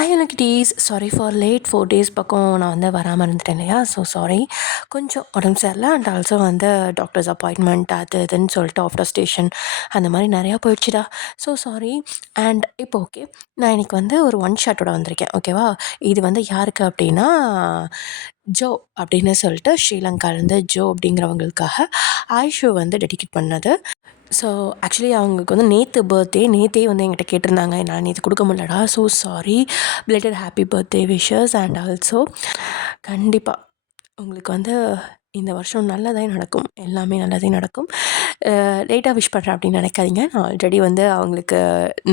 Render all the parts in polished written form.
Hi kitties, sorry for late 4 days பக்கம் நான் வந்து வராமல் இருந்துட்டேன் இல்லையா. ஸோ சாரி, கொஞ்சம் உடம்பு சரியில்லை. அண்ட் ஆல்சோ வந்து டாக்டர்ஸ் அப்பாயின்மெண்ட் அது இதுன்னு சொல்லிட்டு ஆஃப்டர் ஸ்டேஷன் அந்த மாதிரி நிறையா போயிடுச்சுடா. So sorry. அண்ட் இப்போ ஓகே, நான் இன்றைக்கி வந்து ஒரு ஒன் ஷாட்டோட வந்திருக்கேன். ஓகேவா, இது வந்து யாருக்கு அப்படின்னா ஜோ அப்படின்னு சொல்லிட்டு ஸ்ரீலங்காலேருந்து ஜோ அப்படிங்கிறவங்களுக்காக ஆயுஷு வந்து டெடிகேட் பண்ணது. ஸோ ஆக்சுவலி அவங்களுக்கு வந்து நேற்றே வந்து என்கிட்ட கேட்டிருந்தாங்க, நான் நேற்று கொடுக்க முடியலடா, so sorry. Plated happy birthday wishes. And also கண்டிப்பாக உங்களுக்கு வந்து இந்த வருஷம் நல்லதே நடக்கும், எல்லாமே நல்லதே நடக்கும். லேட்டாக விஷ் பண்ணுறேன் அப்படின்னு நினைக்காதீங்க. நான் ஆல்ரெடி வந்து அவங்களுக்கு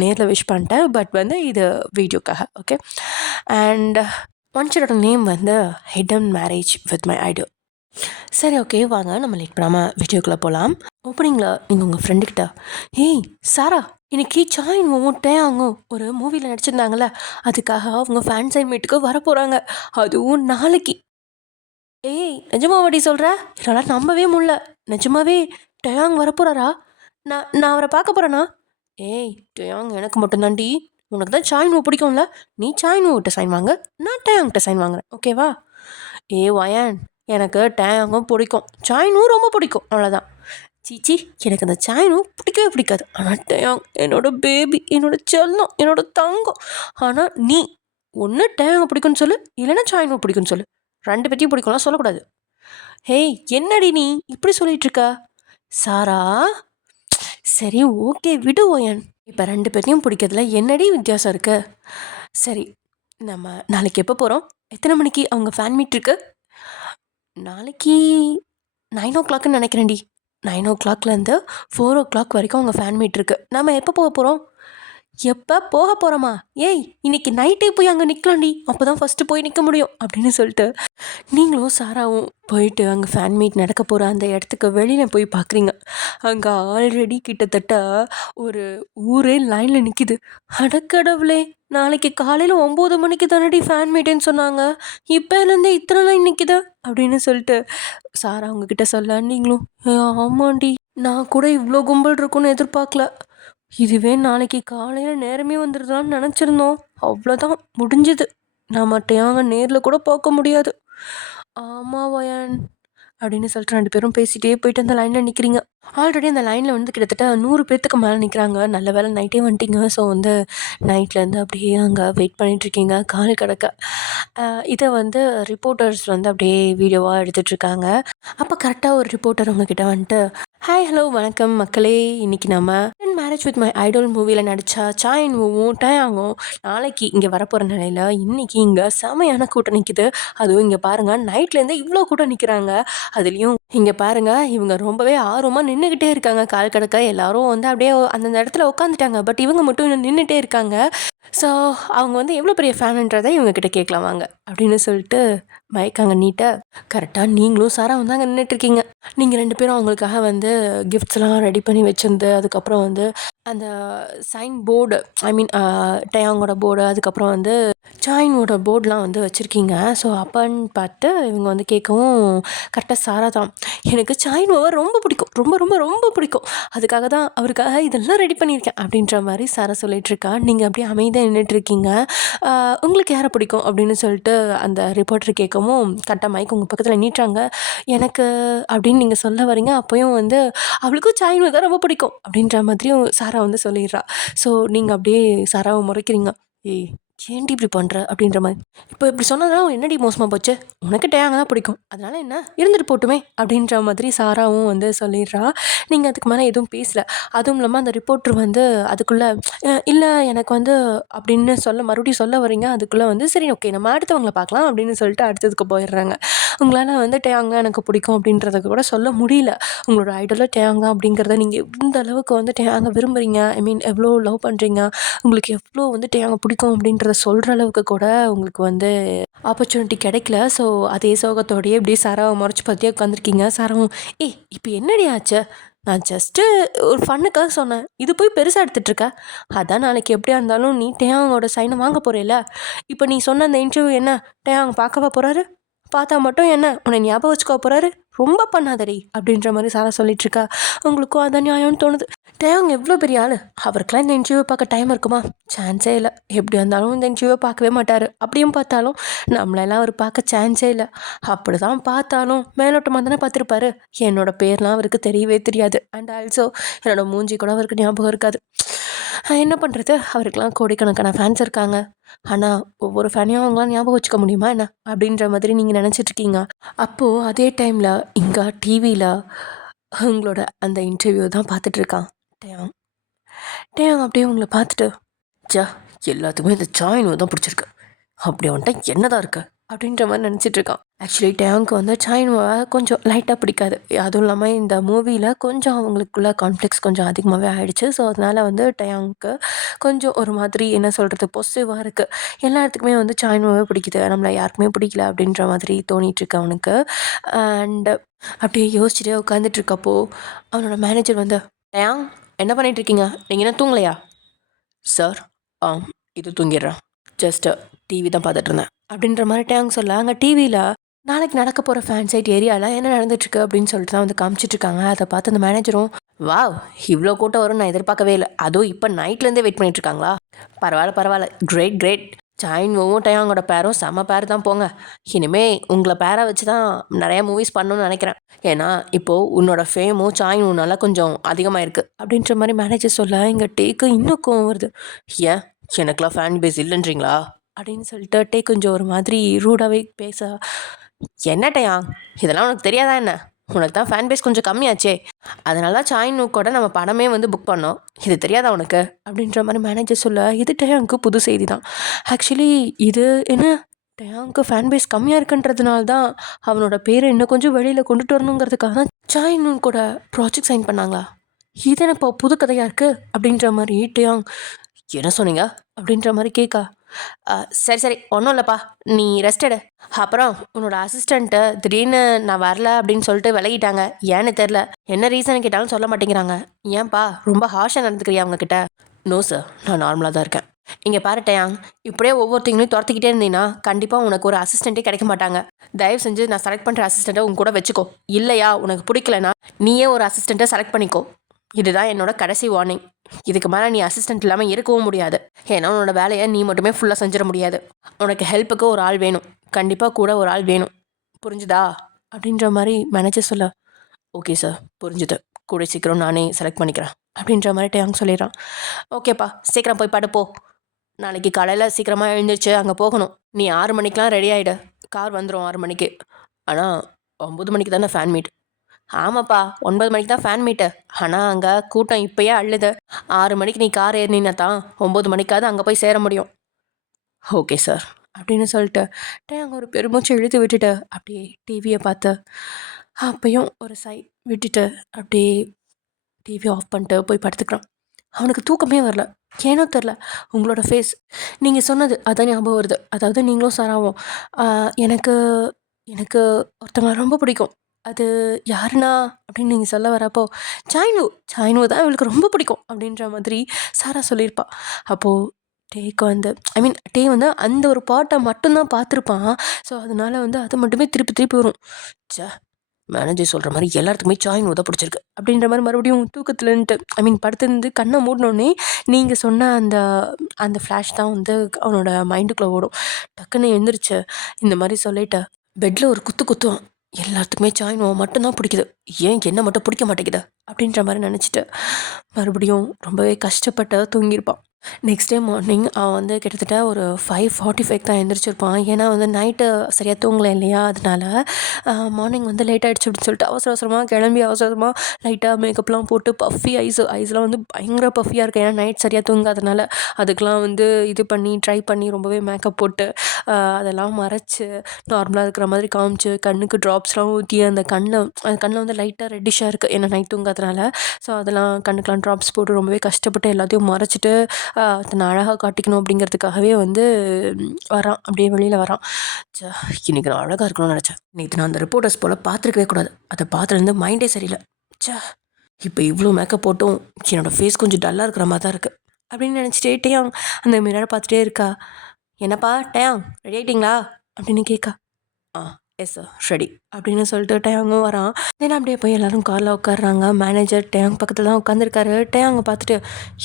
நேரில் விஷ் பண்ணிட்டேன், பட் வந்து இது வீடியோக்காக. ஓகே. அண்ட் ஒன்ஸோட நேம் வந்து hidden marriage with my Idol. சரி, ஓகே, வாங்க நம்ம லேட் பண்ணாமல் வீடியோக்குள்ளே போகலாம். ஓப்பனிங்கில் நீங்கள் உங்கள் ஃப்ரெண்டுக்கிட்ட, ஏய் சாரா, இன்னைக்கு சாயின் மூட்டேன் அவங்க ஒரு மூவியில் நடிச்சிருந்தாங்கல்ல, அதுக்காக அவங்க ஃபேன் சைன் மீட்டுக்கு வர போகிறாங்க, அதுவும் நாளைக்கு. ஏய் நிஜமாவாடி சொல்கிற? இதெல்லாம் நம்பவே முடியல. நிஜமாவே டயாங் வரப்போகிறாரா? நான் அவரை பார்க்க போகிறேண்ணா. ஏய் டயாங் எனக்கு மட்டும்தான்டி, உனக்கு தான் சாயின் பிடிக்கும்ல, நீ சாயின் கிட்ட சைன் வாங்க, நான் டயாங்கிட்ட சைன் வாங்குறேன், ஓகேவா? வயன், எனக்கு டயாங்கும் பிடிக்கும், சாயினும் ரொம்ப பிடிக்கும், அவ்வளோதான். சீச்சி, எனக்கு அந்த சாயினும் பிடிக்கவே பிடிக்காது. ஆனால் டயாங் என்னோட பேபி, என்னோட செல்லம், என்னோட தங்கம். ஆனால் நீ ஒன்று டயாங்க பிடிக்கும்னு சொல்லு, இல்லைன்னா சாயினும் பிடிக்கும்னு சொல்லு. ரெண்டு பேத்தையும் பிடிக்கும்லாம் சொல்லக்கூடாது. ஹேய் என்னடி நீ இப்படி சொல்லிட்டு இருக்க? சாரா, சரி ஓகே விடு ஓயன். இப்போ ரெண்டு பேர்த்தையும் பிடிக்கிறதுல என்னடி வித்தியாசம் இருக்கு? சரி, நம்ம நாளைக்கு எப்போ போகிறோம்? எத்தனை மணிக்கு அவங்க ஃபேன் மீட் இருக்கு? நாளைக்கு 9 o'clock நினைக்கிறேன்டி. 9 o'clockலேருந்து 4 o'clock வரைக்கும் அவங்க ஃபேன் மீட் இருக்குது. நம்ம எப்போ போக போகிறோம்? எப்போ போக போகிறோமா? ஏய் இன்னைக்கு நைட்டே போய் அங்கே நிற்கலாண்டி, அப்போ தான் ஃபஸ்ட்டு போய் நிற்க முடியும் அப்படின்னு சொல்லிட்டு நீங்களும் சாராவும் போயிட்டு அங்கே ஃபேன் மீட் நடக்க போகிற அந்த இடத்துக்கு வெளியில் போய் பார்க்குறீங்க. அங்கே ஆல்ரெடி கிட்டத்தட்ட ஒரு ஊரே லைனில் நிற்கிது. அடக்கடவுளே, நாளைக்கு காலையில் 9 மணிக்கு தானடி ஃபேன் மீட்டுன்னு சொன்னாங்க, இப்போலேருந்தே இத்தனை லைன் நிற்கிது அப்படின்னு சொல்லிட்டு சாரா அவங்கக்கிட்ட சொல்ல, நீங்களும் ஆமாண்டி, நான் கூட இவ்வளோ கும்பல் இருக்குன்னு எதிர்பார்க்கல. இதுவே நாளைக்கு காலையில் நேரமே வந்துடுதான்னு நினச்சிருந்தோம். அவ்வளோதான், முடிஞ்சுது. நான் மட்டையாங்க நேரில் கூட பார்க்க முடியாது. ஆமாம் வயன் அப்படின்னு சொல்லிட்டு ரெண்டு பேரும் பேசிகிட்டே போயிட்டு அந்த லைனில் நிற்கிறீங்க. ஆல்ரெடி அந்த லைனில் வந்து கிட்டத்தட்ட 100 பேர்த்துக்கு மேலே நிற்கிறாங்க. நல்ல வேலை நைட்டே வந்துட்டிங்க. ஸோ வந்து நைட்லேருந்து அப்படியே அங்கே வெயிட் பண்ணிகிட்ருக்கீங்க கால் கிடக்க. இதை வந்து ரிப்போர்ட்டர்ஸ் வந்து அப்படியே வீடியோவாக எடுத்துகிட்ருக்காங்க. அப்போ கரெக்டாக ஒரு ரிப்போர்ட்டர் உங்ககிட்ட வந்துட்டு, ஹாய் ஹலோ வணக்கம் மக்களே, இன்றைக்கி நம்ம மேரேஜ் வித் மை ஐடல் மூவியில் நடித்தா சாயின்வும் டயாங்கும் நாளைக்கு இங்கே வரப்போகிற நிலையில் இன்றைக்கி இங்கே செமையான கூட்டம் நிற்கிது. அதுவும் இங்கே பாருங்கள், நைட்லேருந்து இவ்வளோ கூட்டம் நிற்கிறாங்க. அதுலேயும் இங்கே பாருங்கள், இவங்க ரொம்பவே ஆர்வமாக நின்றுக்கிட்டே இருக்காங்க கால் கடக்க. எல்லாரும் வந்து அப்படியே அந்தந்த இடத்துல உட்காந்துட்டாங்க, பட் இவங்க மட்டும் நின்றுட்டே இருக்காங்க. ஸோ அவங்க வந்து எவ்வளோ பெரிய ஃபேனுன்றதை இவங்கக்கிட்ட கேட்கலாம் வாங்க அப்படின்னு சொல்லிட்டு மைக் அங்கே நீட்டை கரெக்டாக நீங்களும் சாரா வந்து அங்கே நின்றுட்டுருக்கீங்க. நீங்கள் ரெண்டு பேரும் அவங்களுக்காக வந்து கிஃப்ட்ஸ்லாம் ரெடி பண்ணி வச்சுருந்து, அதுக்கப்புறம் வந்து அந்த சைன் போர்டு, ஐ மீன் டயாங்கோட போர்டு, அதுக்கப்புறம் வந்து சாயினோட போர்டெலாம் வந்து வச்சுருக்கீங்க. ஸோ அப்போன்னு பார்த்து இவங்க வந்து கேட்கவும் கரெக்டாக சாரா தான், எனக்கு சாயினோவை ரொம்ப பிடிக்கும், ரொம்ப ரொம்ப ரொம்ப பிடிக்கும், அதுக்காக தான் அவருக்காக இதெல்லாம் ரெடி பண்ணியிருக்கேன் அப்படின்ற மாதிரி சாரா சொல்லிகிட்ருக்கா. நீங்கள் அப்படியே அமைதியாக நின்றுட்டுருக்கீங்க. உங்களுக்கு யாரை பிடிக்கும் அப்படின்னு சொல்லிட்டு அந்த ரிப்போர்ட்டர் கேட்கவும் கரெக்டாக மைக் உங்கள் பக்கத்தில் நீட்டுறாங்க. எனக்கு அப்படின்னு நீங்கள் சொல்ல வரீங்க. அப்போயும் வந்து அவளுக்கும் சாயினோ தான் ரொம்ப பிடிக்கும் அப்படின்ற மாதிரியும் சாரா வந்து சொல்லிடுறா. ஸோ நீங்கள் அப்படியே சாராவை முறைக்கிறீங்க, ஏய் ஏன்டி இப்படி பண்ணுற அப்படின்ற மாதிரி. இப்போ இப்படி சொன்னதுனால என்னடி மோசமாக போச்சு, உனக்கு டயாங்க தான் பிடிக்கும், அதனால் என்ன இருந்துட்டு போட்டுமே அப்படின்ற மாதிரி சாராவும் வந்து சொல்லிடுறா. நீங்கள் அதுக்கு மேலே எதுவும் பேசலை. அதுவும் இல்லாமல் அந்த ரிப்போர்ட்ரு வந்து அதுக்குள்ளே இல்லை எனக்கு வந்து அப்படின்னு மறுபடியும் சொல்ல வரீங்க. அதுக்குள்ளே வந்து சரி ஓகே நம்ம அடுத்தவங்களை பார்க்கலாம் அப்படின்னு சொல்லிட்டு அடுத்ததுக்கு போயிடுறாங்க. உங்களால் வந்து டயாங்க எனக்கு பிடிக்கும் அப்படின்றத கூட சொல்ல முடியல. உங்களோட ஐடலில் டயாங்க அப்படிங்கிறத நீங்கள் எந்த அளவுக்கு வந்து டயாங்க விரும்புகிறீங்க, ஐ மீன் எவ்வளோ லவ் பண்ணுறீங்க, உங்களுக்கு எவ்வளோ வந்து டயாங்க பிடிக்கும் அப்படின்றத சொல்கிற அளவுக்கு கூட உங்களுக்கு வந்து ஆப்பர்ச்சுனிட்டி கிடைக்கல. ஸோ அதே சோகத்தோடையே இப்படியே சாராவை முறைச்சி பார்த்தியே உட்காந்துருக்கீங்க. சாராவும், இப்போ என்னடி ஆச்சு, நான் ஜஸ்ட்டு ஒரு ஃபன்னுக்காக சொன்னேன், இது போய் பெருசாக எடுத்துகிட்ருக்க. அதான் நாளைக்கு எப்படியா இருந்தாலும் நீ டயாங்கோட சைனை வாங்க போகிறேல. இப்போ நீ சொன்ன அந்த இன்டர்வியூ என்ன டயாங் பார்க்கவா போகிறாரு? பார்த்தா மட்டும் என்ன உன்னை ஞாபகம் வச்சுக்கோ போகிறாரு, ரொம்ப பண்ணாதடி அப்படின்ற மாதிரி சாரா சொல்லிட்டுருக்கா. உங்களுக்கும் அதான் நியாயம்னு தோணுது. டேவங்க எவ்வளோ பெரிய ஆள், அவருக்கெல்லாம் இந்த இன்டர்வியூ பார்க்க டைம் இருக்குமா? சான்ஸே இல்லை. எப்படி இருந்தாலும் இந்த இன்டர்வியூவை பார்க்கவே மாட்டார். அப்படியும் பார்த்தாலும் நம்மளெல்லாம் அவர் பார்க்க சான்ஸே இல்லை. அப்படி தான் பார்த்தாலும் மேலோட்டமாக தானே பார்த்துருப்பாரு. என்னோட பேர்லாம் அவருக்கு தெரியவே தெரியாது. அண்ட் ஆல்சோ என்னோட மூஞ்சி கூட அவருக்கு ஞாபகம் இருக்காது. என்ன பண்ணுறது, அவருக்கெல்லாம் கோடிக்கணக்கான ஃபேன்ஸ் இருக்காங்க. ஆனால் ஒவ்வொரு ஃபேனையும் அவங்களாம் ஞாபகம் வச்சுக்க முடியுமா என்ன அப்படின்ற மாதிரி நீங்கள் நினச்சிட்ருக்கீங்க. அப்போது அதே டைமில் இங்கே டிவியில் உங்களோட அந்த இன்டர்வியூ தான் பார்த்துட்ருக்கான் டேங். டேங் அப்படியே உங்களை பார்த்துட்டு, ஜா எல்லாத்துக்குமே இந்த சாயினு தான் பிடிச்சிருக்கு, அப்படி வந்துட்டு என்னதான் இருக்கு அப்படின்ற மாதிரி நினச்சிட்டு இருக்கான். ஆக்சுவலி டேங்க்கு வந்து சாயினுவை கொஞ்சம் லைட்டாக பிடிக்காது. அதுவும் இல்லாமல் இந்த மூவியில் கொஞ்சம் அவங்களுக்குள்ள கான்ஃப்ளிக்ஸ் கொஞ்சம் அதிகமாகவே ஆகிடுச்சு. ஸோ அதனால் வந்து டேங்க்கு கொஞ்சம் ஒரு மாதிரி என்ன சொல்கிறது பொசிட்டிவாக இருக்குது. எல்லா இடத்துக்குமே வந்து சாயினுவே பிடிக்குது, நம்மளை யாருக்குமே பிடிக்கல அப்படின்ற மாதிரி தோணிகிட்ருக்கு அவனுக்கு. அண்டு அப்படியே யோசிச்சுட்டே உட்காந்துட்டு இருக்கப்போ அவனோட மேனேஜர் வந்து, டேங் என்ன பண்ணிகிட்ருக்கீங்க, நீங்கள் என்ன தூங்கலையா? சார் இது தூங்கிடுறேன், ஜஸ்ட்டு டிவி தான் பார்த்துட்டு இருந்தேன் அப்படின்ற மாதிரி டேங் சொல்ல, அங்கே டிவியில் நாளைக்கு நடக்க போகிற ஃபேன் சைட் ஏரியாவில் என்ன நடந்துட்டுருக்கு அப்படின்னு சொல்லிட்டு தான் வந்து காமிச்சிட்ருக்காங்க. அதை பார்த்து அந்த மேனேஜரும், வாவ் இவ்வளோ கூட்டம் வரும்னு நான் எதிர்பார்க்கவே இல்லை, அதுவும் இப்போ நைட்லேருந்தே வெயிட் பண்ணிகிட்ருக்காங்களா, பரவாயில்ல கிரேட் கிரேட், சாயின்வும் டயாங்கோட பேரும் செம்ம பேர் தான் போங்க. இனிமேல் உங்களை பேரை வச்சு தான் நிறையா மூவிஸ் பண்ணணும்னு நினைக்கிறேன். ஏன்னா இப்போது உன்னோட ஃபேமும் சாயினுனால கொஞ்சம் அதிகமாக இருக்குது அப்படின்ற மாதிரி மேனேஜர் சொல்ல, இங்கே டேக்கு இன்னும் கோவம் வருது. ஏன் எனக்குலாம் ஃபேன் பேஸ் இல்லைன்றீங்களா அப்படின்னு சொல்லிட்டு டே கொஞ்சம் ஒரு மாதிரி ரூடாகவே பேச, என்னட்டையா இதெல்லாம் உனக்கு தெரியாதா என்ன, உனக்கு தான் ஃபேன் பேஸ் கொஞ்சம் கம்மியாச்சே, அதனால தான் சாயினு கூட நம்ம படமே வந்து புக் பண்ணோம், இது தெரியாதா உனக்கு அப்படின்ற மாதிரி மேனேஜர் சொல்ல, இது டேயாங்க்கு புது செய்தி தான். ஆக்சுவலி இது என்ன, டேயாங்க்கு ஃபேன் பேஸ் கம்மியாக இருக்குன்றதுனால தான் அவனோட பேரை இன்னும் கொஞ்சம் வெளியில் கொண்டுட்டு வரணுங்கிறதுக்காக தான் சாயினு கூட ப்ராஜெக்ட் சைன் பண்ணாங்களா, இது என்ன இப்போ புது கதையாக இருக்குது அப்படின்ற மாதிரி டேயாங், என்ன சொன்னீங்க அப்படின்ற மாதிரி கேட்கா. சரி ஒன்றும் இல்லைப்பா, நீ ரெஸ்ட் எடு. அப்புறம் உன்னோட அசிஸ்டண்ட்டு திடீர்னு நான் வரல அப்படின்னு சொல்லிட்டு விலகிட்டாங்க, ஏன்னு தெரில, என்ன ரீசன் கேட்டாலும் சொல்ல மாட்டேங்கிறாங்க, ஏன்பா ரொம்ப ஹார்ஷாக நடந்துக்கிறியா அவங்கக்கிட்ட? நோ சார், நான் நார்மலாக தான் இருக்கேன். இங்கே பாரு டேயாங், இப்படியே ஒவ்வொருத்தையும் துரத்திக்கிட்டே இருந்தீங்கன்னா கண்டிப்பாக உனக்கு ஒரு அசிஸ்டண்ட்டே கிடைக்க மாட்டாங்க. தயவு செஞ்சு நான் செலக்ட் பண்ணுற அசிஸ்டண்ட்டை உங்க கூட வச்சுக்கோ, இல்லையா உனக்கு பிடிக்கலனா நீயே ஒரு அசிஸ்டண்ட்டை செலக்ட் பண்ணிக்கோ. இதுதான் என்னோட கடைசி வார்னிங். இதுக்கு மேலே நீ அசிஸ்டண்ட் இல்லாமல் இருக்கவும் முடியாது. ஏன்னா உன்னோட வேலையை நீ மட்டுமே ஃபுல்லாக செஞ்சிட முடியாது. உனக்கு ஹெல்ப்புக்கு ஒரு ஆள் வேணும், கண்டிப்பாக கூட ஒரு ஆள் வேணும், புரிஞ்சுதா அப்படின்ற மாதிரி மேனேஜர் சொல்ல, ஓகே சார் புரிஞ்சுது, கூட சீக்கிரம் நானே செலக்ட் பண்ணிக்கிறேன் அப்படின்ற மாதிரி டேங் சொல்லிடுறான். ஓகேப்பா சீக்கிரம் போய் படுப்போ, நாளைக்கு காலையில் சீக்கிரமாக எழுந்திரிச்சு அங்கே போகணும். நீ 6 மணிக்கெலாம் ரெடி ஆகிடு, கார் வந்துடும் 6 மணிக்கு. ஆனால் 9 மணிக்கு தானே ஃபேன் மீட். ஆமாப்பா 9 மணிக்கு தான் ஃபேன் மீட்டு, ஆனால் அங்கே கூட்டம் இப்போயே அள்ளுது. 6 மணிக்கு நீ கார் ஏறினா தான் 9 மணிக்காவது அங்கே போய் சேர முடியும். ஓகே சார் அப்படின்னு சொல்லிட்டு அங்கே ஒரு பெருமூச்சு இழுத்து விட்டுட்டு அப்படியே டிவியை பார்த்து அப்பையும் ஒரு விட்டுட்டு அப்படியே டிவி ஆஃப் பண்ணிட்டு போய் படுத்துக்கிறான். அவனுக்கு தூக்கமே வரல, ஏனோ தெரில. உங்களோட ஃபேஸ் நீங்கள் சொன்னது அதான் ஞாபகம் வருது. அதாவது நீங்களும் சாராவும் எனக்கு எனக்கு ஒருத்தவங்களை ரொம்ப பிடிக்கும், அது யாருன்னா அப்படின்னு நீங்கள் சொல்ல வரப்போ சாயினு தான் இவளுக்கு ரொம்ப பிடிக்கும் அப்படின்ற மாதிரி சாரா சொல்லியிருப்பா. அப்போது டேக்கு வந்து டே வந்து அந்த ஒரு பாட்டை மட்டும்தான் பார்த்துருப்பான். ஸோ அதனால் வந்து அது மட்டுமே திருப்பி வரும். மேனேஜர் சொல்கிற மாதிரி எல்லாத்துக்குமே சாயினு தான் பிடிச்சிருக்கு அப்படின்ற மாதிரி மறுபடியும் தூக்கத்துலன்ட்டு படுத்துருந்து கண்ணை மூடினோடனே நீங்கள் சொன்ன அந்த அந்த ஃப்ளாஷ் தான் வந்து அவனோட மைண்டுக்குள்ளே ஓடும். டக்குன்னு எழுந்திரிச்சு இந்த மாதிரி சொல்லிட்டு பெட்டில் ஒரு குத்துவான். எல்லாத்துக்குமே சாயினுவை மட்டும்தான் பிடிக்குது, ஏன் என்ன மட்டும் பிடிக்க மாட்டேங்குது அப்படின்ற மாதிரி நினச்சிட்டு மறுபடியும் ரொம்பவே கஷ்டப்பட்டு தூங்கியிருப்பான். நெக்ஸ்ட் டே மார்னிங் அவன் வந்து கிட்டத்தட்ட ஒரு 5:45 தான் எழுந்திரிச்சிருப்பான். ஏன்னா வந்து நைட்டு சரியாக தூங்கலை இல்லையா, அதனால மார்னிங் வந்து லேட் ஆகிடுச்சு அப்படின்னு சொல்லிட்டு அவசரமாக கிளம்பி அவசரமாக லைட்டாக மேக்கப்லாம் போட்டு பஃபி ஐஸ்லாம் வந்து பயங்கர பஃபியாக இருக்குது. ஏன்னா நைட் சரியாக தூங்காதனால அதுக்கெலாம் வந்து இது பண்ணி ட்ரை பண்ணி ரொம்பவே மேக்கப் போட்டு அதெல்லாம் மறைச்சி நார்மலாக இருக்கிற மாதிரி காமிச்சு கண்ணுக்கு ட்ராப்ஸ்லாம் ஊற்றி அந்த கண்ணில் வந்து லைட்டாக ரெட்டிஷாக இருக்குது ஏன்னா நைட் தூங்காதனால. ஸோ அதெல்லாம் கண்ணுக்கெலாம் ட்ராப்ஸ் போட்டு ரொம்பவே கஷ்டப்பட்டு எல்லாத்தையும் மறைச்சிட்டு தன்னை அழகாக காட்டிக்கணும் அப்படிங்கிறதுக்காகவே வந்து வரான், அப்படியே வெளியில் வரான். இன்றைக்கி நான் அழகாக இருக்கணும்னு நினச்சேன், நேற்று நான் அந்த ரிப்போர்ட்டர்ஸ் போல் பார்த்துருக்கவே கூடாது, அதை பார்த்துலேருந்து மைண்டே சரியில்லை. இப்போ இவ்வளோ மேக்கப் போட்டும் என்னோடய ஃபேஸ் கொஞ்சம் டல்லாக இருக்கிற மாதிரி தான் இருக்குது அப்படின்னு நினச்சிட்டே டேயாங் அந்த மிரரை பார்த்துட்டே இருக்கா. என்னப்பா டேயாங் ரெடி ஆகிட்டிங்களா அப்படின்னு கேட்கா. எஸ் சார் ரெடி அப்படின்னு சொல்லிட்டு டேயாங்க வரான். தென் அப்படியே போய் எல்லாரும் காரில் உட்காடுறாங்க. மேனேஜர் டேயாங் பக்கத்தில் தான் உட்காந்துருக்காரு. டேயாங்க பார்த்துட்டு,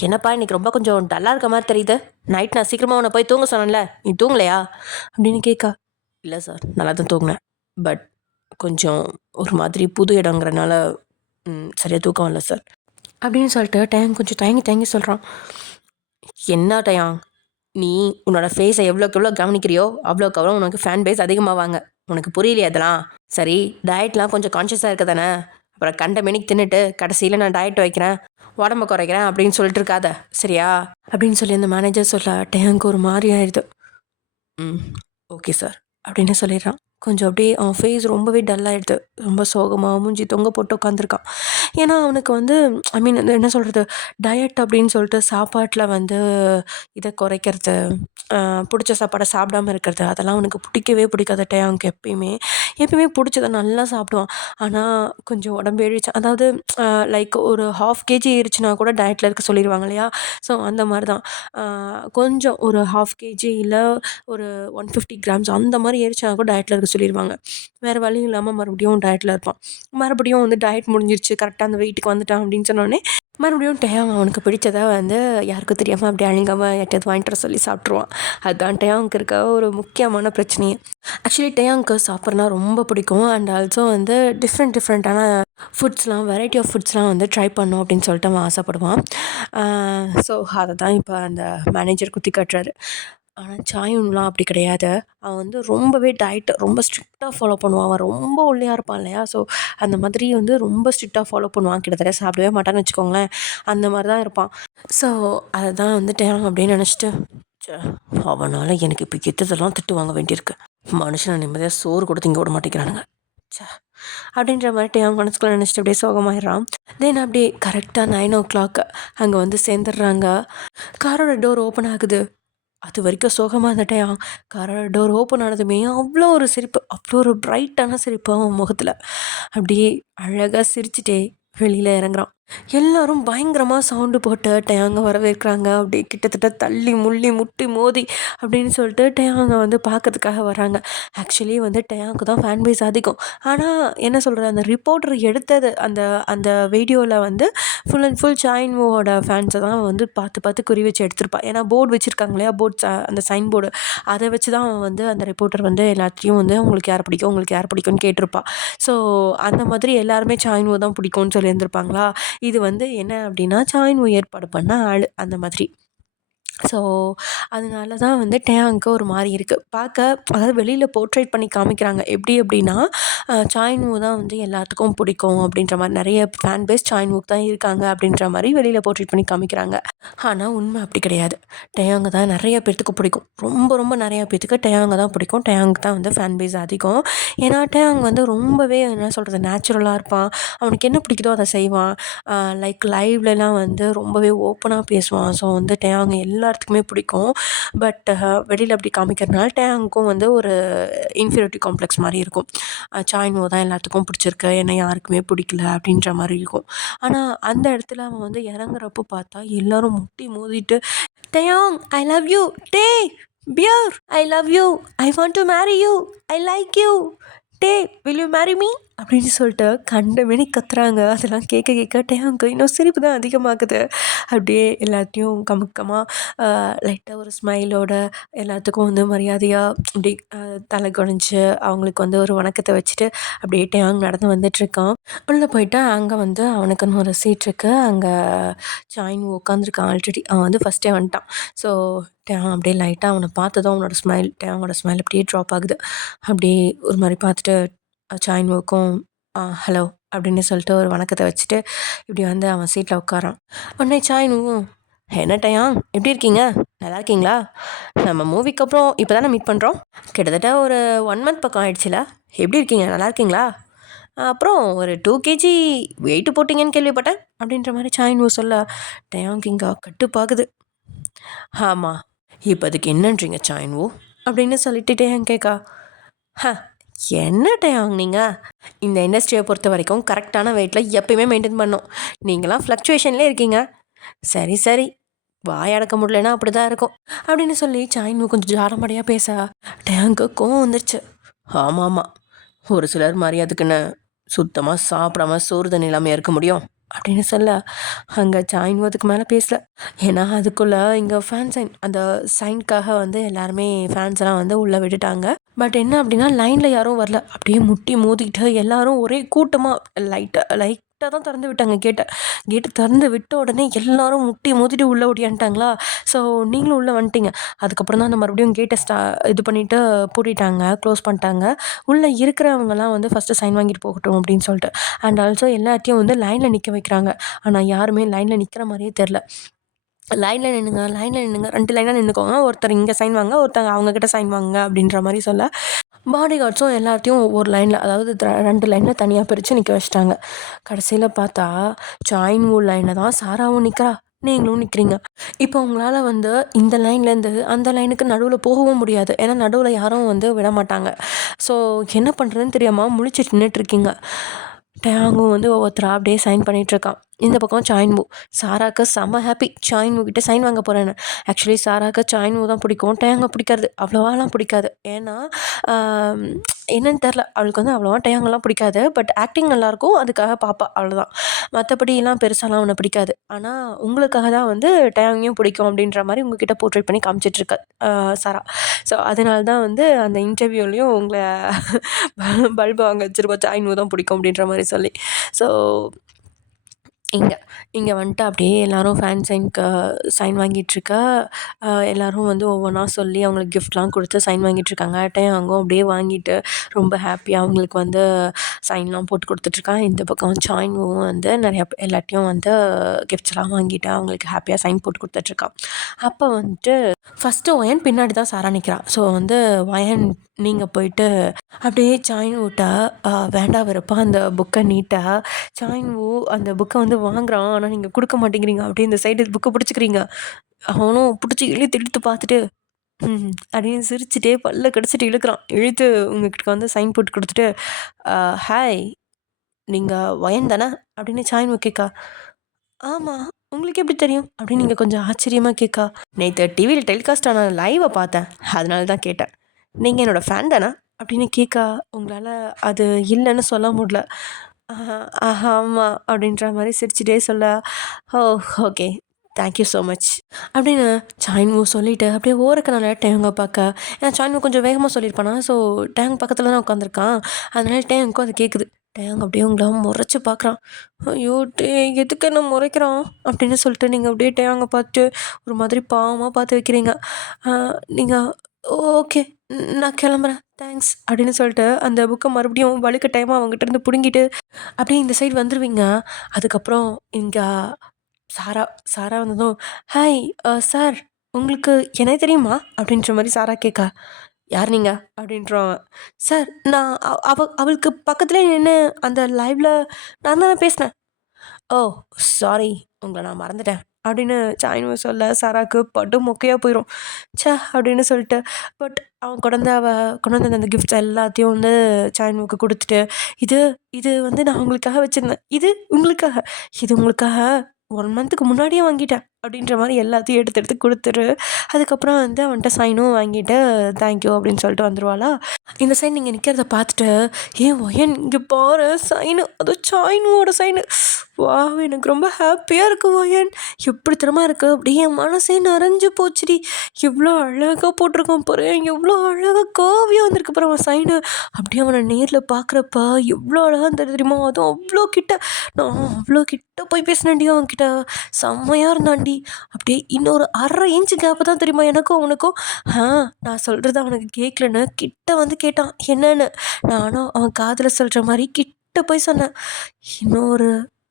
என்னப்பா இன்னைக்கு ரொம்ப கொஞ்சம் டல்லாக இருக்க மாதிரி தெரியுது, நைட் நான் சீக்கிரமாக உன்னை போய் தூங்க சொன்னேன்ல, நீ தூங்கலையா அப்படின்னு கேட்கா. இல்லை சார் நல்லா தான் தூங்கினேன், பட் கொஞ்சம் ஒரு மாதிரி புது இடங்கிறனால சரியாக தூக்கம் இல்லை சார் அப்படின்னு சொல்லிட்டு டேயாங் கொஞ்சம் தயங்கி தயங்கி சொல்கிறான். என்ன டேயாங், நீ உன்னோட ஃபேஸை எவ்வளோக்கு எவ்வளோ கவனிக்கிறியோ அவ்வளோக்கு அவ்வளோ உனக்கு ஃபேன் பேஸ் அதிகமாவாங்க. உனக்கு புரியலையே அதெல்லாம். சரி, டயட்லாம் கொஞ்சம் கான்ஷியஸாக இருக்க தானே. அப்புறம் கண்ட மெனிக்கு தின்னுட்டு கடைசியில் நான் டயட் வைக்கிறேன், உடம்பு குறைக்கிறேன் அப்படின்னு சொல்லிட்டு இருக்காத, சரியா அப்படின்னு சொல்லி அந்த மேனேஜர் சொல்ல டேங்க் ஒரு மாதிரி ஆயிடுது. ஓகே சார் அப்படின்னு சொல்லிடுறான். கொஞ்சம் அப்படியே அவன் ஃபேஸ் ரொம்பவே டல்லாகிடுது. ரொம்ப சோகமாக மூஞ்சி தொங்க போட்டு உட்காந்துருக்கான். ஏன்னா அவனுக்கு வந்து ஐ மீன் என்ன சொல்கிறது, டயட் அப்படின்னு சொல்லிட்டு சாப்பாட்டில் வந்து இதை குறைக்கிறது, பிடிச்ச சாப்பாடை சாப்பிடாம இருக்கிறது, அதெல்லாம் அவனுக்கு பிடிக்கவே பிடிக்காத அவனுக்கு எப்பயுமே பிடிச்சதை நல்லா சாப்பிடுவான். ஆனால் கொஞ்சம் உடம்பு ஏறிச்சு, அதாவது லைக் ஒரு 1/2 kg ஏறிச்சுன்னா கூட டயட்டில் இருக்க சொல்லிடுவாங்க இல்லையா. ஸோ அந்த மாதிரி தான் கொஞ்சம் ஒரு 1/2 kg இல்லை ஒரு 150 grams அந்த மாதிரி ஏறிச்சுனா கூட டயட்டில் இருக்க சொல்லிடுவாங்க. வேறு வழி இல்லாமல் மறுபடியும் டயட்டில் இருப்பான். மறுபடியும் வந்து டயட் முடிஞ்சிருச்சு, கரெக்டாக அந்த வெயிட்டுக்கு வந்துட்டான் அப்படின்னு சொன்னோடனே மறுபடியும் அவனுக்கு பிடிச்சதை வந்து யாருக்கும் தெரியாமல் அப்படி அழுங்காமல் யார்ட்டாவது வாங்கிட்டு வர சொல்லி சாப்பிட்ருவான். அதுதான் டேயாங்க்கு இருக்க ஒரு முக்கியமான பிரச்சனையே. ஆக்சுவலி டேயாங்க்கு சாப்பிட்றனா ரொம்ப பிடிக்கும். அண்ட் ஆல்சோ வந்து டிஃப்ரெண்ட்டான ஃபுட்ஸ்லாம், வெரைட்டி ஆஃப் ஃபுட்ஸ்லாம் வந்து ட்ரை பண்ணும் அப்படின்னு சொல்லிட்டு அவன் ஆசைப்படுவான். ஸோ அதை தான் இப்போ அந்த மேனேஜர் குத்தி காட்டுறாரு. ஆனால் சாயுன்லாம் அப்படி கிடையாது. அவன் வந்து ரொம்பவே டயட்டை ரொம்ப ஸ்ட்ரிக்டாக ஃபாலோ பண்ணுவான். அவன் ரொம்ப ஒல்லியாக இருப்பான் இல்லையா. ஸோ அந்த மாதிரி வந்து ரொம்ப ஸ்ட்ரிக்டாக ஃபாலோ பண்ணுவான். கிட்டத்தட்ட சாப்பிடவே மாட்டான்னு வச்சுக்கோங்களேன். அந்த மாதிரி தான் இருப்பான். ஸோ அதை தான் வந்துட்டு அப்படின்னு நினச்சிட்டு, அவனால் எனக்கு இப்போ கெட்டதெல்லாம் திட்டு வாங்க வேண்டியிருக்கு. மனுஷனை நிம்மதியாக சோறு கூட திங்க விட மாட்டேங்கிறானுங்க அப்படின்ற மாதிரி அவன் மனசுக்குள்ள நினச்சிட்டு அப்படியே சோகமாயிடுறான். தென் அப்படியே கரெக்டாக 9 o'clock அங்கே வந்து சேர்ந்துடுறாங்க. காரோட டோர் ஓப்பன் ஆகுது. அது வரைக்கும் சோகமாக இருந்துட்டேன். காரோட டோர் ஓப்பன் ஆனதுமே அவ்வளோ ஒரு சிரிப்பு, அவ்வளோ ஒரு பிரைட்டான சிரிப்பு அவன் முகத்தில். அப்படியே அழகாக சிரிச்சுட்டே வெளியில் இறங்குறான். எல்லாரும் பயங்கரமாக சவுண்டு போட்டு டேயாங்க வரவேற்கிறாங்க. அப்படியே கிட்டத்தட்ட தள்ளி முள்ளி முட்டி மோதி அப்படின்னு சொல்லிட்டு டேயாங்க வந்து பார்க்கறதுக்காக வராங்க. ஆக்சுவலி வந்து டேயாங்க்கு தான் ஃபேன் பேஸ் அதிகம். ஆனால் என்ன சொல்கிறது, அந்த ரிப்போர்ட்டர் எடுத்தது அந்த அந்த வீடியோவில் வந்து ஃபுல் அண்ட் ஃபுல் சாய்ன்வோட ஃபேன்ஸை தான் வந்து பார்த்து குறி வச்சு எடுத்திருப்பாள். ஏன்னா போர்டு வச்சுருக்காங்க இல்லையா, அந்த சைன் போர்டு, அதை வச்சு தான் அவன் வந்து அந்த ரிப்போர்ட்டர் வந்து எல்லாத்தையும் வந்து உங்களுக்கு யார் பிடிக்கும்னு கேட்டிருப்பாள். ஸோ அந்த மாதிரி எல்லாருமே சாய்ன்வோ தான் பிடிக்கும்னு சொல்லி இருந்திருப்பாங்களா. இது வந்து என்ன அப்படின்னா சாய்ன்வோ ஏற்பாடு பண்ண ஆள் அந்த மாதிரி. ஸோ அதனால தான் வந்து டேயாங்க்கு ஒரு மாதிரி இருக்குது பார்க்க. அதாவது வெளியில் போர்ட்ரேட் பண்ணி காமிக்கிறாங்க. எப்படி அப்படின்னா சாய்ன்வோ தான் வந்து எல்லாத்துக்கும் பிடிக்கும் அப்படின்ற மாதிரி, நிறைய ஃபேன் பேஸ் சாய்ன்வுக்கு தான் இருக்காங்க அப்படின்ற மாதிரி வெளியில் போர்ட்ரேட் பண்ணி காமிக்கிறாங்க. ஆனால் உண்மை அப்படி கிடையாது. டேயாங்க தான் நிறைய பேர்த்துக்கு பிடிக்கும். ரொம்ப நிறையா பேர்த்துக்கு டேயாங்க தான் பிடிக்கும். டேயாங்க்கு தான் வந்து ஃபேன் பேஸ் அதிகம். ஏன்னா டேயாங் வந்து ரொம்பவே என்ன சொல்கிறது, நேச்சுரலாக இருப்பான். அவனுக்கு என்ன பிடிக்குதோ அதை செய்வான். லைக் லைவ்லலாம் வந்து ரொம்பவே ஓப்பனாக பேசுவான். ஸோ வந்து டேயாங் எல்லாத்துக்குமே பிடிக்கும். பட் வெளியில் அப்படி காமிக்கிறதுனால டேயாங்க்கும் வந்து ஒரு இன்ஃபீரியாரிட்டி காம்ப்ளெக்ஸ் மாதிரி இருக்கும். சாய்ன்வோ தான் எல்லாத்துக்கும் பிடிச்சிருக்கு, என்னை யாருக்குமே பிடிக்கல அப்படின்ற மாதிரி இருக்கும். ஆனால் அந்த இடத்துல அவன் வந்து இறங்குறப்போ பார்த்தா எல்லோரும் முட்டி மோதிட்டு, டேயாங் ஐ லவ் யூ, டே பியர் I love you, I want to marry you, I like you, டே வில் யூ மேரி மீ அப்படின்னு சொல்லிட்டு கண்டமேனி கத்துறாங்க. அதெல்லாம் கேட்க டேயாங்க்கு இன்னும் சிரிப்பு தான் அதிகமாகுது. அப்படியே எல்லாத்தையும் கமுக்கமாக லைட்டாக ஒரு ஸ்மைலோட எல்லாத்துக்கும் வந்து மரியாதையாக அப்படி தலை குனிஞ்சு அவங்களுக்கு வந்து ஒரு வணக்கத்தை வச்சுட்டு அப்படியே டேயாங் நடந்து வந்துட்டுருக்கான். உள்ளே போயிட்டு அங்கே வந்து அவனுக்குன்னு ஒரு சீட் இருக்குது. அங்கே சாய்ன் உட்காந்துருக்கான். ஆல்ரெடி அவன் வந்து ஃபஸ்ட்டே வந்துட்டான். ஸோ டேயாங் அப்படியே லைட்டாக அவனை பார்த்ததும் அவனோட டேயாங்கோட ஸ்மைல் அப்படியே ட்ராப் ஆகுது. அப்படியே ஒரு மாதிரி பார்த்துட்டு சாய்ன்வுக்கும் ஹலோ அப்படின்னு சொல்லிட்டு ஒரு வணக்கத்தை வச்சுட்டு இப்படி வந்து அவன் சீட்டில் உட்காரான். உடனே சாய்னுவும், என்ன டேயாங் எப்படி இருக்கீங்க, நல்லா இருக்கீங்களா, நம்ம மூவிக்கு அப்புறம் இப்போ தானே மீட் பண்ணுறோம், கிட்டத்தட்ட ஒரு 1 month பக்கம் ஆயிடுச்சுல, எப்படி இருக்கீங்க, நல்லா இருக்கீங்களா, அப்புறம் ஒரு 2 kg வெயிட்டு போட்டிங்கன்னு கேள்விப்பட்டேன் அப்படின்ற மாதிரி சாய்னு சொல்ல டேயாங் இங்கே கட்டுப்பாகுது. ஆமாம், இப்போ அதுக்கு என்னன்றீங்க சாய்ன்வோ அப்படின்னு சொல்லிட்டு டேயாங் கேட்கா. என்ன டேயாங் நீங்கள் இந்த இண்டஸ்ட்ரியை பொறுத்த வரைக்கும் கரெக்டான வெயிட்டில் எப்பயுமே மெயின்டைன் பண்ணோம், நீங்களாம் ஃப்ளக்சுவேஷன்லேயே இருக்கீங்க, சரி வாய் அடக்க முடியலன்னா அப்படி தான் இருக்கும் அப்படின்னு சொல்லி சாய்னு கொஞ்சம் ஜாடமடையாக பேச டேயாங்க்கு கோவம் வந்துருச்சு. ஆமாம் ஒரு சிலர் மாதிரி அதுக்குன்னு சுத்தமாக சாப்பிடாம சோறு தண்ணி இல்லாமல் இருக்க முடியும் அப்படின்னு சொல்ல அங்கே சாயின் அதுக்கு மேலே பேசல. ஏன்னா அதுக்குள்ளே இங்கே ஃபேன் சைன் அந்த சைனுக்காக வந்து எல்லாருமே ஃபேன்ஸ் எல்லாம் வந்து உள்ளே விட்டுட்டாங்க. பட் என்ன அப்படின்னா லைனில் யாரும் வரல. அப்படியே முட்டி மோதிக்கிட்டு எல்லாரும் ஒரே கூட்டமாக லைட்டாக தான் திறந்து விட்டாங்க கேட்டு திறந்து விட்ட உடனே எல்லாரும் முட்டி மோதிட்டு உள்ளே ஓடியான்ட்டாங்களா. ஸோ நீங்களும் உள்ளே வந்துட்டீங்க. அதுக்கப்புறம் தான் அந்த மறுபடியும் கேட்டை இது பண்ணிவிட்டு பூட்டிட்டாங்க, க்ளோஸ் பண்ணிட்டாங்க. உள்ளே இருக்கிறவங்கலாம் வந்து ஃபஸ்ட்டு சைன் வாங்கிட்டு போகட்டும் அப்படின்னு சொல்லிட்டு. அண்ட் ஆல்சோ எல்லாத்தையும் வந்து லைனில் நிற்க வைக்கிறாங்க. ஆனால் யாருமே லைனில் நிற்கிற மாதிரியே தெரில. லைனில் நின்னுங்க 2 லைனாக நின்றுக்கோங்க, ஒருத்தர் இங்கே சைன் வாங்க, ஒருத்தங்க அவங்கக்கிட்ட சைன் வாங்க அப்படின்ற மாதிரி சொல்ல பாடி கார்ட்ஸும் எல்லாத்தையும் ஒவ்வொரு லைனில், அதாவது 2 லைனில் தனியாக பிரித்து நிற்க வச்சிட்டாங்க. கடைசியில் பார்த்தா சாயின் வூ லைனில் தான் சாராவும் நிற்கிறா, நீங்களும் நிற்கிறீங்க. இப்போ உங்களால் வந்து இந்த லைன்லேருந்து அந்த லைனுக்கு நடுவில் போகவும் முடியாது. ஏன்னா நடுவில் யாரும் வந்து விட மாட்டாங்க. ஸோ என்ன பண்ணுறதுன்னு தெரியாமல் முழிச்சிட்டு நின்றுட்டுருக்கீங்க. டேங்கும் வந்து ஒவ்வொருத்தராக அப்படியே சைன் பண்ணிகிட்ருக்கான். இந்த பக்கம் சாயின்வூ. சாராக்கு செம்ம ஹாப்பி, சாயின்வூ கிட்ட சைன் வாங்க போகிறேன்னு. ஆக்சுவலி சாராக்கு சாயின்வூ தான் பிடிக்கும், டேங்கை பிடிக்காது, அவ்வளோவாலாம் பிடிக்காது. ஏன்னா என்னன்னு தெரில, அவளுக்கு வந்து அவ்வளோவா டேங்கெல்லாம் பிடிக்காது. பட் ஆக்டிங் நல்லாயிருக்கும், அதுக்காக பாப்பா, அவ்வளோதான். மற்றபடிலாம் பெருசாலாம் அவனை பிடிக்காது. ஆனால் உங்களுக்காக தான் வந்து டேங்கையும் பிடிக்கும் அப்படின்ற மாதிரி உங்ககிட்ட போர்ட்ரேட் பண்ணி காமிச்சிட்ருக்க சாரா. ஸோ அதனால தான் வந்து அந்த இன்டர்வியூலையும் உங்களை பல்பு வாங்க வச்சுருக்கோம், சாயின்வூ தான் பிடிக்கும் அப்படின்ற மாதிரி சொல்லி. ஸோ இங்கே வந்துட்டு அப்படியே எல்லோரும் ஃபேன் சைன் வாங்கிட்டுருக்க. எல்லோரும் வந்து ஒவ்வொன்றா சொல்லி அவங்களுக்கு கிஃப்ட்லாம் கொடுத்து சைன் வாங்கிட்டுருக்காங்க. டேங்கும் அப்படியே வாங்கிட்டு ரொம்ப ஹாப்பியாக அவங்களுக்கு வந்து சைன்லாம் போட்டு கொடுத்துட்ருக்கான். இந்த பக்கம் சாயின்வும் வந்து நிறையா எல்லாத்தையும் வந்து கிஃப்ட்ஸ்லாம் வாங்கிட்டு அவங்களுக்கு ஹாப்பியாக சைன் போட்டு கொடுத்துட்ருக்கான். அப்போ வந்துட்டு ஃபஸ்ட்டு ஒயன் பின்னாடி தான் சாரா நிற்கிறான். ஸோ வந்து ஒயன் நீங்கள் போயிட்டு அப்படியே சாயின்வூட்ட வேண்டா வெறுப்பா அந்த புக்கை நீட்டாக சாயின்வூ அந்த புக்கை வந்து வாங்குறான். ஆனால் நீங்கள் கொடுக்க மாட்டேங்கிறீங்க. அப்படியே இந்த சைடு புக்கை பிடிச்சிக்கிறீங்க. அவனும் பிடிச்சி இழுத்து பார்த்துட்டு அப்படின்னு சிரிச்சுட்டே பல்ல கடிச்சிட்டு இழுத்து உங்ககிட்ட வந்து சைன் போட்டு கொடுத்துட்டு, ஹாய், நீங்கள் ஒயன் தானே அப்படின்னு சாயின்வூ கேட்கா. ஆமாம், உங்களுக்கு எப்படி தெரியும் அப்படின்னு நீங்கள் கொஞ்சம் ஆச்சரியமாக கேட்கா. நேற்று டிவியில் டெலிகாஸ்ட் ஆன லைவை பார்த்தேன், அதனால தான் கேட்டேன். நீங்கள் என்னோடய ஃபேன் தானே அப்படின்னு கேட்கா. உங்களால் அது இல்லைன்னு சொல்ல முடியல. ஆமாம் அப்படின்ற மாதிரி சிரிச்சிட்டே சொல்ல, ஓ ஓகே, தேங்க்யூ ஸோ மச் அப்படின்னு சாயின்வூ சொல்லிவிட்டு அப்படியே ஓரக்கனால டேங்கை பார்க்க. ஏன்னா சாயின்வூ கொஞ்சம் வேகமாக சொல்லியிருப்பானா. ஸோ டேங் பக்கத்தில் தான் உட்காந்துருக்கான். அதனால டேங்க்கும் அது கேட்குது. டேங் அப்படியே உங்களை முறைச்சி பார்க்குறான். ஐயோ எதுக்கு என்ன முறைக்கிறான் அப்படின்னு சொல்லிட்டு நீங்கள் அப்படியே டேங்கை பார்த்துட்டு ஒரு மாதிரி பாவமாக பார்த்து வைக்கிறீங்க. நீங்கள் ஓகே, நான் கிளம்புறேன், தேங்க்ஸ் அப்படின்னு சொல்லிட்டு அந்த புக்கை மறுபடியும் வழுக்க டைமாக அவங்ககிட்ட இருந்து பிடுங்கிட்டு அப்படியே இந்த சைடு வந்துடுவீங்க. அதுக்கப்புறம் இங்கே சாரா வந்ததும், ஹாய் சார், உங்களுக்கு என்ன தெரியுமா அப்படின்ற மாதிரி சாரா கேட்கா. யார் நீங்கள் அப்படின்றவன். சார், நான் அவளுக்கு பக்கத்துலேயே நின்று அந்த லைவில் நான் தானே பேசினேன். ஓ சாரி, உங்களை நான் மறந்துட்டேன் அப்படின்னு சாயின்வூ சொல்ல சாராக்கு படு மொக்கையாக போயிடும். அப்படின்னு சொல்லிட்டு பட் அவன் கொண்டு வந்த அந்த கிஃப்ட்ஸ் எல்லாத்தையும் வந்து சாயின்வூக்கு கொடுத்துட்டு, இது இது வந்து நான் உங்களுக்காக வச்சுருந்தேன், இது உங்களுக்காக 1 மந்த்துக்கு முன்னாடியே வாங்கிட்டேன் அப்படின்ற மாதிரி எல்லாத்தையும் எடுத்து கொடுத்துரு. அதுக்கப்புறம் வந்து அவன்கிட்ட சைனும் வாங்கிட்டு தேங்க்யூ அப்படின்னு சொல்லிட்டு வந்துடுவாளா. இந்த சைன் நீங்கள் நிற்கிறத பார்த்துட்டு, ஒயன் இங்கே பாரு சைனு, அதுவும் சாயின்வோட சைனு, வா எனக்கு ரொம்ப ஹாப்பியாக இருக்குது ஒயன், எப்படி திறமா இருக்குது, அப்படியே என் மனசே நிறைஞ்சு போச்சுடி, எவ்வளோ அழகாக போட்டிருக்கான் பாரு, எவ்வளோ அழகாக காவியாக வந்திருக்கு பாரு அவன் சைனு. அப்படியே அவனை நேரில் பார்க்குறப்ப எவ்வளோ அழகாக இருந்தது தெரியுமா. அதுவும் அவ்வளோ கிட்ட, நான் அவ்வளோ கிட்ட போய் பேசினேன்டி அவன்கிட்ட, செம்மையாக இருந்தான்டி. அப்படியே இன்னொரு 1/2 இன்ச்சு கேப்பு தான் தெரியுமா எனக்கும் அவனுக்கும். நான் சொல்கிறது அவனுக்கு கேட்கலன்னு கிட்ட வந்து கேட்டான் என்னன்னு. நானும் அவன் காதில் சொல்கிற மாதிரி கிட்ட போய் சொன்னேன். இன்னொரு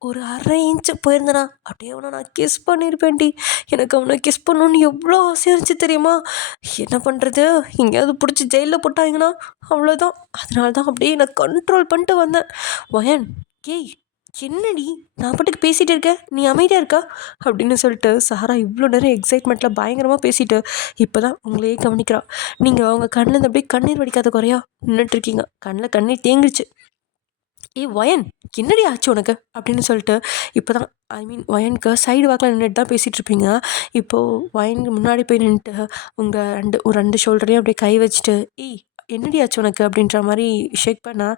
1/2 இன்ச்சு போயிருந்தேனா அப்படியே அவனை நான் கிஸ் பண்ணியிருப்பேன்டி. எனக்கு அவனை கிஸ் பண்ணணுன்னு எவ்வளோ ஆசையாக இருந்துச்சு தெரியுமா. என்ன பண்ணுறது, எங்கேயாவது பிடிச்சி ஜெயிலில் போட்டாங்கன்னா அவ்வளோதான். அதனால தான் அப்படியே நான் கண்ட்ரோல் பண்ணிட்டு வந்தேன். ஒயன், என்னடி நான் பாட்டுக்கு பேசிகிட்டு இருக்கேன், நீ அமைதியாக இருக்கா அப்படின்னு சொல்லிட்டு சாரா இவ்வளோ நேரம் எக்ஸைட்மெண்ட்டில் பயங்கரமாக பேசிட்டு இப்போ தான் உங்களையே கவனிக்கிறா. நீங்கள் அவங்க கண்ணில் அப்படியே கண்ணீர் வடிக்காத குறையா நின்றுட்டுருக்கீங்க. கண்ணில் கண்ணீர் தேங்கிடுச்சு. ஒயன், என்னடி ஆச்சு உனக்கு அப்படின்னு சொல்லிட்டு இப்போ தான் ஒயனுக்கு சைடு வாக்கில் நின்றுட்டு தான் பேசிகிட்டு இருப்பீங்க. இப்போது ஒயனுக்கு முன்னாடி போய் நின்றுட்டு உங்கள் 2 ஷோல்டரையும் அப்படியே கை வச்சுட்டு, என்னடி ஆச்சு உனக்கு?" அப்படின்ற மாரி ஷேக் பண்ணா,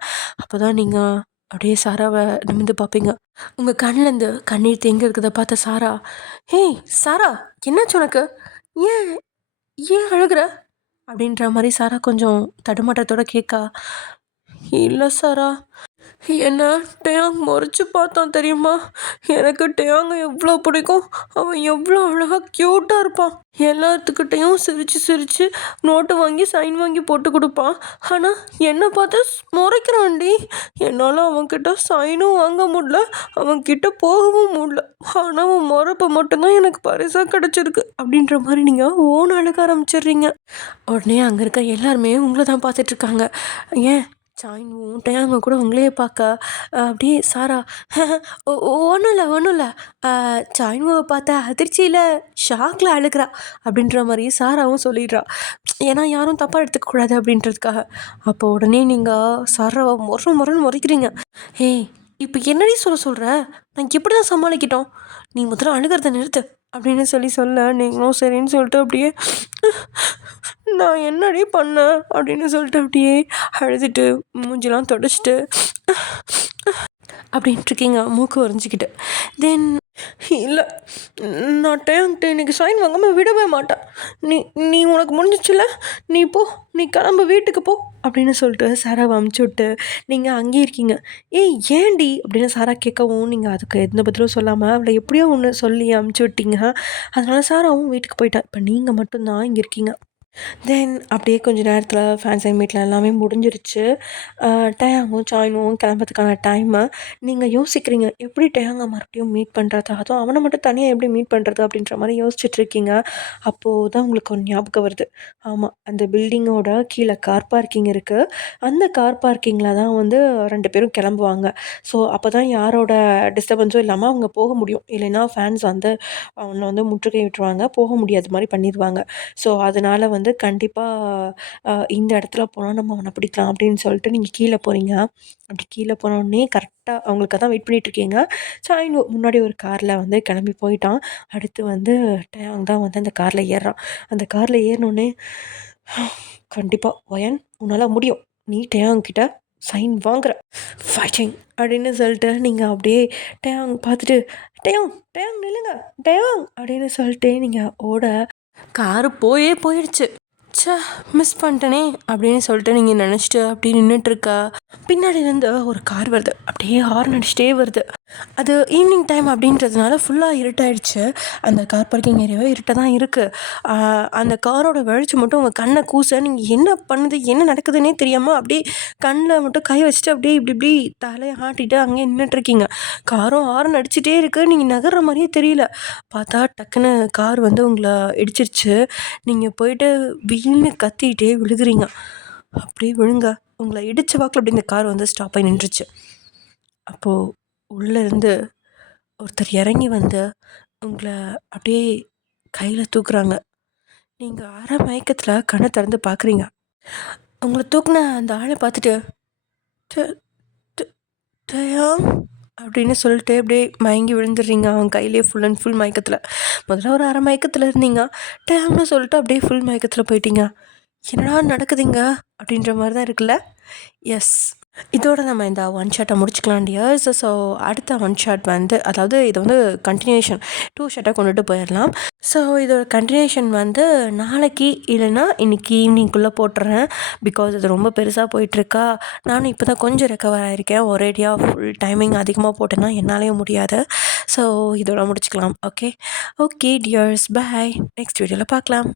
அப்போ தான் நீங்கள் அப்படியே சாராவை நிமிர்ந்து பார்ப்பீங்க. உங்கள் கண்லேருந்து கண்ணீர் தேங்கி இருக்கிறத பார்த்த சாரா, "ஏய் சாரா, என்னாச்சு உனக்கு? ஏன் ஏன் அழுகுற?" அப்படின்ற மாதிரி சாரா கொஞ்சம் தடுமாற்றத்தோட கேட்கா. "இல்லை சாரா, என்ன டேயாங் முறைச்சி பார்த்தான் தெரியுமா? எனக்கு டேயாங்கை எவ்வளோ பிடிக்கும். அவன் எவ்வளோ அழகாக க்யூட்டாக இருப்பான். எல்லாத்துக்கிட்டையும் சிரித்து சிரித்து நோட்டு வாங்கி சைன் வாங்கி போட்டு கொடுப்பான். ஆனால் என்னை பார்த்து முறைக்கிறான்டி. என்னால் அவன்கிட்ட சைனும் வாங்க முடியல, அவன்கிட்ட போகவும் முடியல. ஆனால் அவன் முறைப்ப மட்டும்தான் எனக்கு பரிசாக கிடச்சிருக்கு." அப்படின்ற மாதிரி நீங்கள் ஓன் அழுக ஆரம்பிச்சிடுறீங்க. உடனே அங்கே இருக்க எல்லாருமே உங்களை தான் பார்த்துட்ருக்காங்க. ஏன் சாய்னும் டேயாங்க கூட உங்களையே பார்க்க அப்படியே சாரா, ஒன்றும் இல்லை ஒன்றும் இல்லை, சாய்னுவை பார்த்தா அதிர்ச்சியில் ஷாக்கில் அழுகிறா அப்படின்ற மாதிரி சாராவும் சொல்லிடுறா. ஏன்னா யாரும் தப்பாக எடுத்துக்கக்கூடாது அப்படின்றதுக்காக. அப்போ உடனே நீங்கள் சாராவை முறைன்னு முறைக்கிறீங்க. "ஏய், இப்போ என்னடி சொல்கிற? நான் எப்படி தான் சமாளிக்கிட்டோம்? நீ முதல்ல அழுகிறத நிறுத்து." அப்படின்னு சொல்ல நீங்களும் சரின்னு சொல்லிட்டு அப்படியே, "நான் என்னடி பண்ணேன்?" அப்படின்னு சொல்லிட்டு அப்படியே அழுதுட்டு மூஞ்சிலாம் தொடச்சிட்டு அப்படின்ட்டுருக்கீங்க மூக்கு உறைஞ்சிக்கிட்டு. தென், "இல்லை, நான் டேங்க்ட்டு இன்றைக்கி சைன் வாங்காமல் விடவே மாட்டேன். நீ நீ உனக்கு முடிஞ்சிச்சுல, நீ போ, நீ கிளம்பு வீட்டுக்கு போ." அப்படின்னு சொல்லிட்டு சாராவை அமுச்சு விட்டு நீங்கள் அங்கேயே இருக்கீங்க. "ஏய் ஏன்டி?" அப்படின்னு சாரா கேட்கவும் நீங்கள் அதுக்கு எந்த பதிலும் சொல்லாமல் அவளை எப்படியோ ஒன்று சொல்லி அமுச்சு விட்டீங்க. அதனால சாராவும் வீட்டுக்கு போயிட்டா. இப்போ நீங்கள் மட்டும்தான் இங்கே இருக்கீங்க. தென் அப்படியே கொஞ்சம் நேரத்தில் ஃபேன்ஸி மீட்டில் எல்லாமே முடிஞ்சிருச்சு. டேயாங்கும் சாய்னும் கிளம்புறதுக்கான டைமு. நீங்கள் யோசிக்கிறீங்க, எப்படி டேயாங்கை மறுபடியும் மீட் பண்ணுறது, அதுவும் அவனை மட்டும் தனியாக எப்படி மீட் பண்ணுறது அப்படின்ற மாதிரி யோசிச்சுட்ருக்கீங்க. அப்போது தான் உங்களுக்கு ஒரு ஞாபகம் வருது. ஆமாம், அந்த பில்டிங்கோட கீழே கார் பார்க்கிங் இருக்குது. அந்த கார் பார்க்கிங்கில் தான் வந்து 2 பேரும் கிளம்புவாங்க. ஸோ அப்போ தான் யாரோட டிஸ்டர்பன்ஸும் இல்லாமல் அவங்க போக முடியும். இல்லைன்னா ஃபேன்ஸ் வந்து அவனை வந்து முற்றுகை விட்டுருவாங்க, போக முடியாத மாதிரி பண்ணிடுவாங்க. ஸோ அதனால் வந்து கண்டிப்பாக இந்த இடத்துல போனால் நம்ம அவனை பிடிக்கலாம் அப்படின்னு சொல்லிட்டு நீங்கள் கீழே போகிறீங்க. அப்படி கீழே போனோடனே கரெக்டாக அவங்களுக்கு தான் வெயிட் பண்ணிகிட்ருக்கீங்க. சாய்னு முன்னாடி ஒரு காரில் வந்து கிளம்பி போயிட்டான். அடுத்து வந்து டேயாங் தான் வந்து அந்த காரில் ஏறுறான். அந்த காரில் ஏறினோடனே, "கண்டிப்பாக ஒயன், உன்னால் முடியும். நீ டேயாங் கிட்ட சைன் வாங்குற, ஃபைட்டிங்." அப்படின்னு சொல்லிட்டு நீங்கள் அப்படியே டேயாங் பார்த்துட்டு, "டேயாங் டேயாங் நில்லுங்க, டேயாங்." அப்படின்னு சொல்லிட்டு நீங்கள் ஓட, காரு போயிடுச்சு. ச்சே, மிஸ் பண்ணிட்டேனே அப்படின்னு சொல்லிட்டு நீங்கள் நினச்சிட்டு அப்படியே நின்றுட்டுருக்கா. பின்னாடியிலேருந்து ஒரு கார் வருது. அப்படியே ஹார்ன் அடிச்சிட்டே வருது. அது ஈவினிங் டைம் அப்படின்றதுனால ஃபுல்லாக இருட்டாயிடுச்சு. அந்த கார் பார்க்கிங் ஏரியாவே இருட்டாக தான் இருக்குது. அந்த காரோட வெளிச்சம் மட்டும் உங்கள் கண்ணை கூச, நீங்கள் என்ன பண்ணுது என்ன நடக்குதுன்னே தெரியாமல் அப்படியே கண்ணில் மட்டும் கை வச்சுட்டு அப்படியே இப்படி தலையை ஆட்டிட்டு அங்கேயே நின்றுட்டுருக்கீங்க. காரும் ஹார்ன் அடிச்சிட்டே இருக்குது. நீங்கள் நகர்ற மாதிரியே தெரியல. பார்த்தா டக்குன்னு கார் வந்து உங்களை இடிச்சிருச்சு. நீங்கள் போயிட்டு வீல்னு கத்திக்கிட்டே விழுகுறீங்க. அப்படியே விழுங்க, உங்களை இடித்த வாக்கில் அப்படி இந்த கார் வந்து ஸ்டாப் ஆகி நின்றுச்சு. அப்போது உள்ளேருந்து ஒருத்தர் இறங்கி வந்து உங்களை அப்படியே கையில் தூக்குறாங்க. நீங்கள் அரை மயக்கத்தில் கண்ணை திறந்து பார்க்குறீங்க. உங்களை தூக்குன அந்த ஆளை பார்த்துட்டு, "டேயாங்" அப்படின்னு சொல்லிட்டு அப்படியே மயங்கி விழுந்துடுறீங்க. அவன் கையிலே ஃபுல் அண்ட் ஃபுல் மயக்கத்தில். முதல்ல ஒரு அரை மயக்கத்தில் இருந்தீங்க. டேயாங்னு சொல்லிட்டு அப்படியே ஃபுல் மயக்கத்தில் போயிட்டீங்க. என்னடா நடக்குதுங்க அப்படின்ற மாதிரி தான் இருக்குல்ல? எஸ், இதோட நம்ம இந்த ஒன் ஷாட்டை முடிச்சுக்கலாம் டியர்ஸ். ஸோ அடுத்த ஒன் ஷாட் வந்து, அதாவது இது வந்து கண்டினியூஷன் 2 ஷாட்டாக கொண்டுட்டு போயிடலாம். ஸோ இதோட கண்டினியூஷன் வந்து நாளைக்கு இல்லைன்னா இன்றைக்கி ஈவினிங்குள்ளே போட்டுறேன். பிகாஸ் இது ரொம்ப பெருசாக போயிட்டுருக்கா. நானும் இப்போ தான் கொஞ்சம் ரெக்கவர் ஆகிருக்கேன். ஒரேடியாக ஃபுல் டைமிங் அதிகமாக போட்டேன்னா என்னாலேயும் முடியாது. ஸோ இதோட முடிச்சுக்கலாம். ஓகே டியர்ஸ், பாய். நெக்ஸ்ட் வீடியோவில் பார்க்கலாம்.